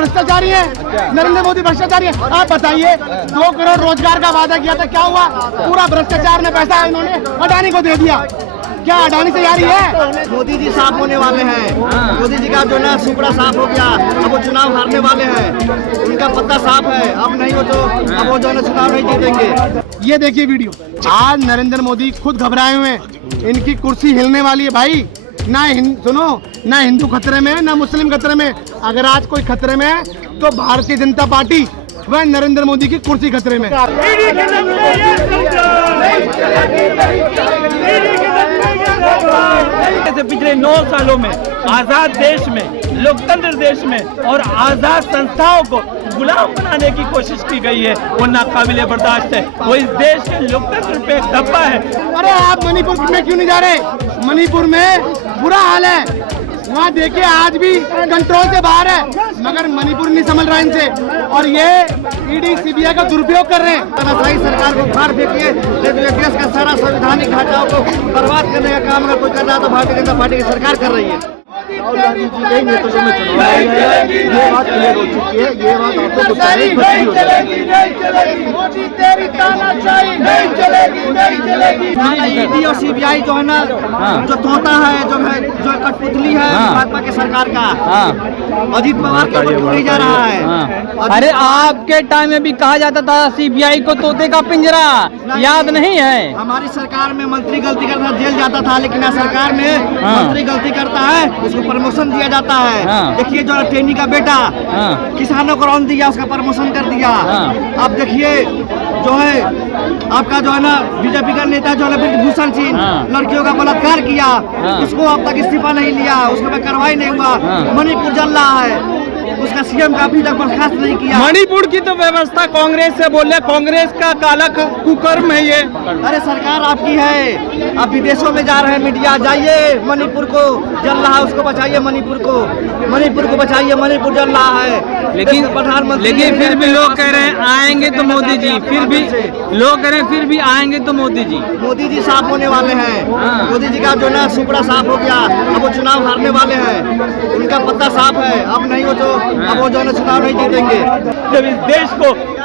भ्रष्टाचारी है। नरेंद्र मोदी भ्रष्टाचारी है। आप बताइए, 2 करोड़ रोजगार का वादा किया था, क्या हुआ? पूरा भ्रष्टाचार में पैसा इन्होंने अडानी को दे दिया। क्या अडानी से यारी है? मोदी जी साफ होने वाले हैं। मोदी जी का जो ना सुपड़ा साफ हो गया, अब वो चुनाव हारने वाले हैं। उनका पत्ता साफ है, अब नहीं हो तो अब वो जो ना चुनाव नहीं जीतेंगे। ये देखिए वीडियो, आज नरेंद्र मोदी खुद घबराए हुए हैं, इनकी कुर्सी हिलने वाली है भाई। सुनो, ना हिंदू खतरे में है, ना मुस्लिम खतरे में। अगर आज कोई खतरे में है तो भारतीय जनता पार्टी वह नरेंद्र मोदी की कुर्सी खतरे में। पिछले 9 सालों में आजाद देश में, लोकतंत्र देश में और आजाद संस्थाओं को गुलाम बनाने की कोशिश की गई है, वो नाकाबिले बर्दाश्त है। वो इस देश के लोकतंत्र पे एक धब्बा है। अरे आप मणिपुर में क्यों नहीं जा रहे? मणिपुर में बुरा हाल है, वहाँ देखिए आज भी कंट्रोल से बाहर है, मगर मणिपुर नहीं संभल रहा इनसे, और ये ईडी सीबीआई का दुरुपयोग कर रहे हैं। तानाशाही सरकार को उखाड़ फेंकिए, देश का सारा संवैधानिक ढांचा को बर्बाद करने का काम अगर कोई कर रहा है तो भारतीय जनता पार्टी की सरकार कर रही है। राहुल गांधी जी के नेतृत्व में चुनाव ये बात क्लियर हो चुकी है। ये बात आपको ईडी और सीबीआई जो है ना, जो तोता है, जो कठपुतली है भाजपा की सरकार का, अजीत पवार के ऊपर ढूंढी जा रहा है। अरे आपके टाइम में भी कहा जाता था सीबीआई को तोते का पिंजरा, याद नहीं है? हमारी सरकार में मंत्री गलती करता जेल जाता था, लेकिन आज सरकार में मंत्री गलती करता है उसको प्रमोशन दिया जाता है। देखिए जो टेनी का बेटा किसानों को लोन दिया, उसका प्रमोशन कर दिया। अब देखिए जो है आपका जो है ना बीजेपी का नेता जो है ब्रजभूषण सिंह, लड़कियों का बलात्कार किया, उसको अब तक इस्तीफा नहीं लिया, उसका कार्रवाई नहीं हुआ। मणिपुर जल रहा है, उसका सीएम का अभी तक बर्खास्त नहीं किया। मणिपुर की तो व्यवस्था कांग्रेस से बोले, कांग्रेस का काला कुकर्म है ये। अरे सरकार आपकी है, आप विदेशों में जा रहे हैं, मीडिया जाइए, मणिपुर को जल रहा है उसको बचाइए, मणिपुर को बचाइए, मणिपुर जल रहा है। लेकिन प्रधानमंत्री, लेकिन फिर भी लोग कह रहे हैं आएंगे तो मोदी जी, फिर भी लोग कह रहे हैं फिर भी आएंगे तो मोदी जी। मोदी जी साफ होने वाले हैं। मोदी जी का जो ना सुपड़ा साफ हो गया, अब वो चुनाव हारने वाले हैं। उनका पत्ता साफ है, अब नहीं हो तो अब वो जो ना चुनाव नहीं जीतेंगे।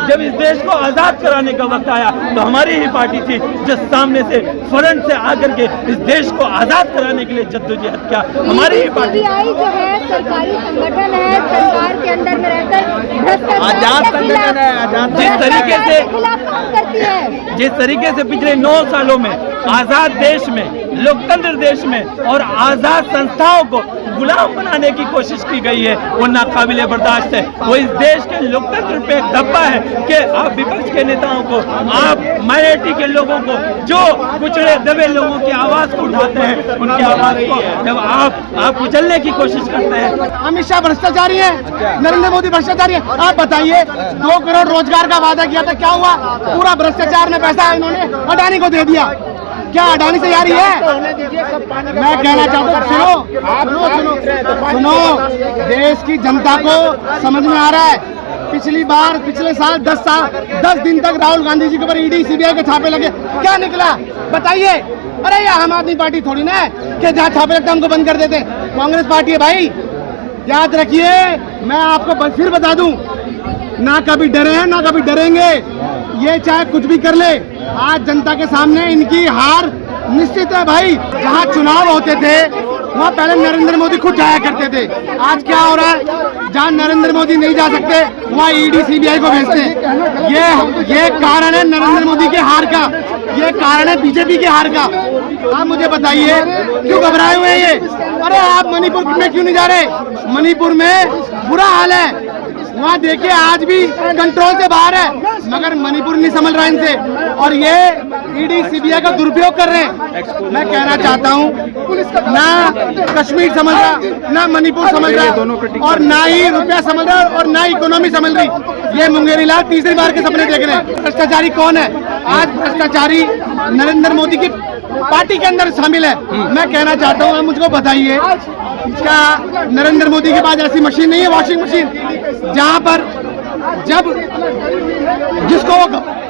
जब इस देश को आजाद कराने का वक्त आया तो हमारी ही पार्टी थी जो सामने से फ्रंट से आकर के इस देश को आजाद कराने के लिए जद्दोजहद किया। हमारी ही पार्टी जो है सरकारी संगठन है, सरकार के अंदर में रहकर आजाद संगठन है। जिस तरीके से पिछले 9 सालों में आजाद देश में, लोकतंत्र देश में और आजाद संस्थाओं को गुलाम बनाने की कोशिश की गई है, वो नाकाबिले बर्दाश्त है। वो इस देश के लोकतंत्र पे एक धब्बा है कि आप विपक्ष के नेताओं को, आप माइनॉरिटी के लोगों को, जो कुचले दबे लोगों की आवाज को उठाते हैं, उनकी आवाज को जब आप कुचलने की कोशिश करते हैं। अमित शाह भ्रष्टाचारी है, नरेंद्र मोदी भ्रष्टाचारी है। आप बताइए, 2 करोड़ रोजगार का वादा किया था, क्या हुआ? पूरा भ्रष्टाचार में पैसा इन्होंने अडानी को दे दिया। क्या अडानी से यारी है? मैं कहना चाहता हूँ, सुनो, देश की जनता को समझ में आ रहा है। पिछले साल 10 दिन तक राहुल गांधी जी के ऊपर ईडी सीबीआई के छापे लगे, क्या निकला बताइए? अरे ये आम आदमी पार्टी थोड़ी ना है कि जहाँ छापे लगता है हमको बंद कर देते। कांग्रेस पार्टी है भाई, याद रखिए। मैं आपको फिर बता दूं, ना कभी डरे हैं ना कभी डरेंगे। ये चाहे कुछ भी कर ले, आज जनता के सामने इनकी हार निश्चित है भाई। जहाँ चुनाव होते थे वहाँ पहले नरेंद्र मोदी खुद जाया करते थे। आज क्या हो रहा है? जहाँ नरेंद्र मोदी नहीं जा सकते वहाँ ईडी सीबीआई को भेजते हैं। ये कारण है नरेंद्र मोदी के हार का, ये कारण है बीजेपी के हार का। आप मुझे बताइए क्यों घबराए हुए हैं ये? अरे आप मणिपुर में क्यों नहीं जा रहे? मणिपुर में बुरा हाल है, वहाँ देखिए आज भी कंट्रोल से बाहर है, मगर मणिपुर नहीं संभल रहा इनसे, और ये ईडी सीबीआई का दुरुपयोग कर रहे हैं। मैं कहना चाहता हूँ, ना कश्मीर समझ रहा, ना मणिपुर समझ रहा, और ना ही रुपया समझ रहा, और ना इकोनॉमी समझ रही। ये मुंगेरी लाल तीसरी बार के सपने देख रहे हैं। भ्रष्टाचारी कौन है? आज भ्रष्टाचारी नरेंद्र मोदी की पार्टी के अंदर शामिल है। मैं कहना चाहता हूँ, आप मुझको बताइए, क्या नरेंद्र मोदी के पास ऐसी मशीन नहीं है, वॉशिंग मशीन, जहां पर जब जिसको वो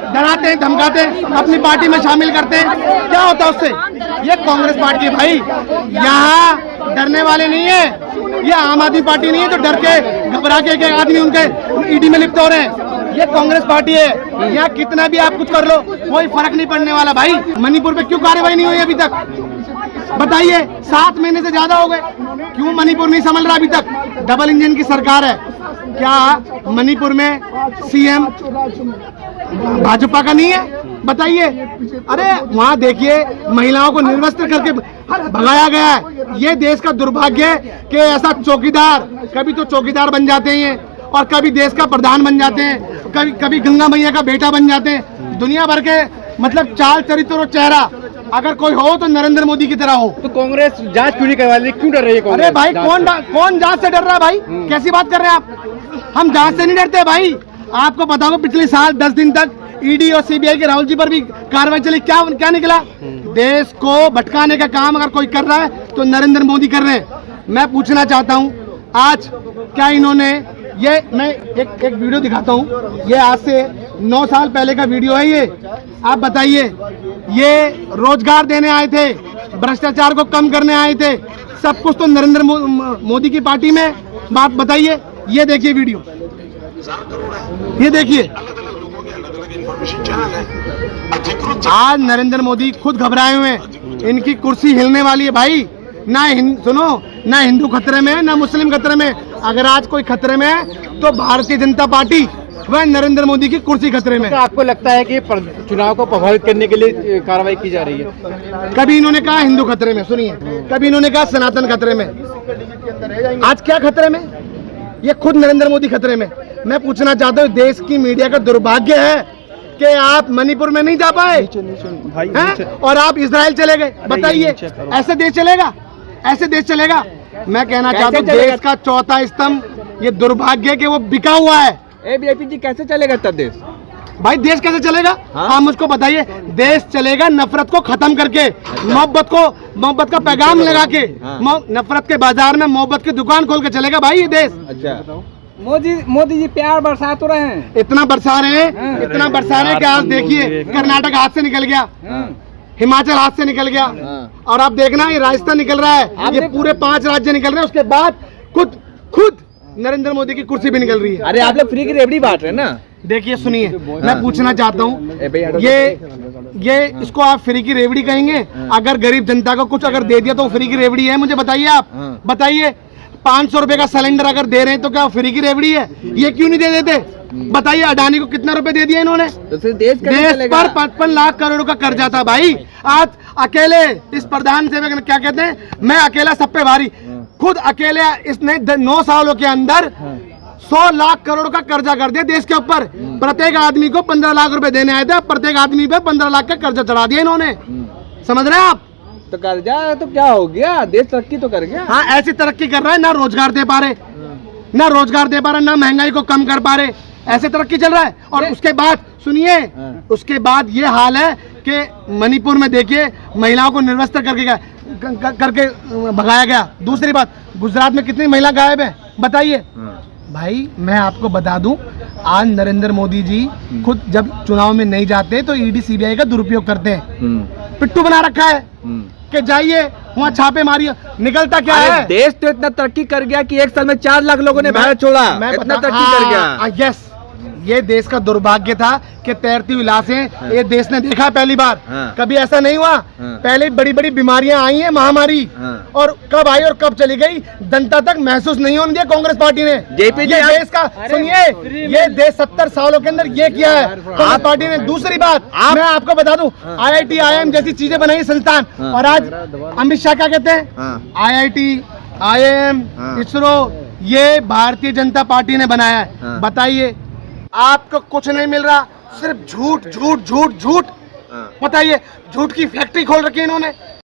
डराते हैं, धमकाते हैं, अपनी पार्टी में शामिल करते हैं, क्या होता है उससे? ये कांग्रेस पार्टी है भाई, यहाँ डरने वाले नहीं है। ये आम आदमी पार्टी नहीं है जो डर के घबरा के आदमी उनके ईडी में लिप्त हो रहे हैं। ये कांग्रेस पार्टी है, यहाँ कितना भी आप कुछ कर लो कोई फर्क नहीं पड़ने वाला भाई। मणिपुर पे क्यों कार्रवाई नहीं हुई अभी तक? बताइए, 7 महीने से ज्यादा हो गए, क्यों मणिपुर नहीं संभल रहा अभी तक? डबल इंजन की सरकार है। क्या मणिपुर में सीएम भाजपा का नहीं है? बताइए। अरे वहाँ देखिए, महिलाओं को निर्वस्त्र करके भगाया गया है। ये देश का दुर्भाग्य है कि ऐसा चौकीदार, कभी तो चौकीदार बन जाते हैं और कभी देश का प्रधान बन जाते हैं, कभी गंगा मैया का बेटा बन जाते हैं। दुनिया भर के मतलब चाल चरित्र और चेहरा अगर कोई हो तो नरेंद्र मोदी की तरह हो। तो कांग्रेस जांच क्यों नहीं करवा रही, क्यों डर रही है कांग्रेस? अरे भाई, कौन जांच से डर रहा है भाई? कैसी बात कर रहे हैं आप? हम जांच से नहीं डरते भाई। आपको पता होगा पिछले साल 10 दिन तक ईडी और सीबीआई के राहुल जी पर भी कार्रवाई चली। क्या निकला? देश को भटकाने का काम अगर कोई कर रहा है तो नरेंद्र मोदी कर रहे हैं। मैं पूछना चाहता हूं, आज क्या इन्होंने ये, मैं एक वीडियो दिखाता हूं, ये आज से 9 साल पहले का वीडियो है ये। आप बताइए, ये रोजगार देने आए थे, भ्रष्टाचार को कम करने आए थे, सब कुछ तो नरेंद्र मोदी की पार्टी में। बात बताइए। ये देखिए वीडियो, ये देखिए। आज नरेंद्र मोदी खुद घबराए हुए हैं, इनकी कुर्सी हिलने वाली है भाई। सुनो, ना हिंदू खतरे में, ना मुस्लिम खतरे में। अगर आज कोई खतरे में है तो भारतीय जनता पार्टी, वह नरेंद्र मोदी की कुर्सी खतरे में। तो आपको लगता है कि चुनाव को प्रभावित करने के लिए कार्रवाई की जा रही है? कभी इन्होंने कहा हिंदू खतरे में, सुनिए, कभी इन्होंने कहा सनातन खतरे में। आज क्या खतरे में? ये खुद नरेंद्र मोदी खतरे में। मैं पूछना चाहता हूँ, देश की मीडिया का दुर्भाग्य है कि आप मणिपुर में नहीं जा पाए और आप इजराइल चले गए। बताइए, ऐसे देश चलेगा? ऐसे देश चलेगा? मैं कहना चाहता हूँ, देश का चौथा स्तंभ ये दुर्भाग्य है कि वो बिका हुआ है। एबीवीपी जी, कैसे चलेगा तब देश? भाई देश कैसे चलेगा? आप मुझको बताइए। देश चलेगा नफरत को खत्म करके, मोहब्बत का पैगाम लगा के, नफरत के बाजार में मोहब्बत की दुकान खोल के चलेगा भाई ये देश। अच्छा, मोदी जी प्यार बरसा तो रहे हैं, इतना बरसा रहे हैं, इतना बरसा रहे हैं कि आज देखिए कर्नाटक हाथ से निकल गया, हिमाचल हाथ से निकल गया, और आप देखना ये राजस्थान निकल रहा है, ये पूरे 5 राज्य निकल रहे हैं। उसके बाद खुद नरेंद्र मोदी की कुर्सी भी निकल रही है। अरे आप लोग फ्री की रेवड़ी बांट रहे हैं ना? देखिए सुनिए, मैं पूछना चाहता हूँ, ये इसको आप फ्री की रेवड़ी कहेंगे? अगर गरीब जनता को कुछ अगर दे दिया तो फ्री की रेवड़ी है? मुझे बताइए आप, बताइए। 500 रुपए का सिलेंडर अगर दे रहे हैं तो क्या फ्री की रेवड़ी है? ये क्यों नहीं दे देते? बताइए, अडानी को कितना रुपए दे दिया इन्होंने? तो फिर देश पर 55 लाख करोड़ का कर्जा था भाई। आज अकेले इस प्रधान सेवक क्या कहते हैं, मैं अकेला सब पे भारी। खुद अकेले इसने 9 सालों के अंदर 100 लाख करोड़ का कर्जा कर दिया देश के ऊपर। प्रत्येक आदमी को 15 लाख रुपए देने आए थे, प्रत्येक आदमी पे 15 लाख का कर्जा चढ़ा दिया इन्होंने। समझ रहे हैं आप? तो कर्जा तो क्या हो गया, देश तरक्की तो कर गया। हाँ, ऐसी तरक्की कर रहा है, ना रोजगार दे पा रहे, ना रोजगार दे पा रहे, ना महंगाई को कम कर पा रहे, ऐसे तरक्की चल रहा है। और उसके बाद सुनिए, उसके बाद ये हाल है कि मणिपुर में देखिए महिलाओं को निर्वस्त्र करके भगाया गया। दूसरी बात, गुजरात में कितनी महिला गायब है बताइए भाई। मैं आपको बता दूं, आज नरेंद्र मोदी जी खुद जब चुनाव में नहीं जाते तो ईडी सीबीआई का दुरुपयोग करते हैं। पिट्टू बना रखा है कि जाइए वहाँ छापे मारिए। निकलता क्या है? देश तो इतना तरक्की कर गया कि 1 साल में 4 लाख लोगों ने भारत छोड़ा। इतना तरक्की कर गया। यस, ये देश का दुर्भाग्य था कि तैरती हुई लाशें ये देश ने देखा पहली बार। कभी ऐसा नहीं हुआ। पहले बड़ी बड़ी बीमारियां आई हैं, महामारी, और कब आई और कब चली गई जनता तक महसूस नहीं होने दिया कांग्रेस पार्टी ने। ये देश का सुनिए, ये देश 70 सालों के अंदर ये किया है कांग्रेस पार्टी ने। दूसरी बात मैं आपको बता दूं, IIT IIM जैसी चीजें बनाई संस्थान, और आज अमित शाह क्या कहते हैं? IIT IIM इसरो ये भारतीय जनता पार्टी ने बनाया है। बताइए, आपको कुछ नहीं मिल रहा, सिर्फ झूठ झूठ झूठ झूठ। बताइए, झूठ की फैक्ट्री खोल रखी है इन्होंने।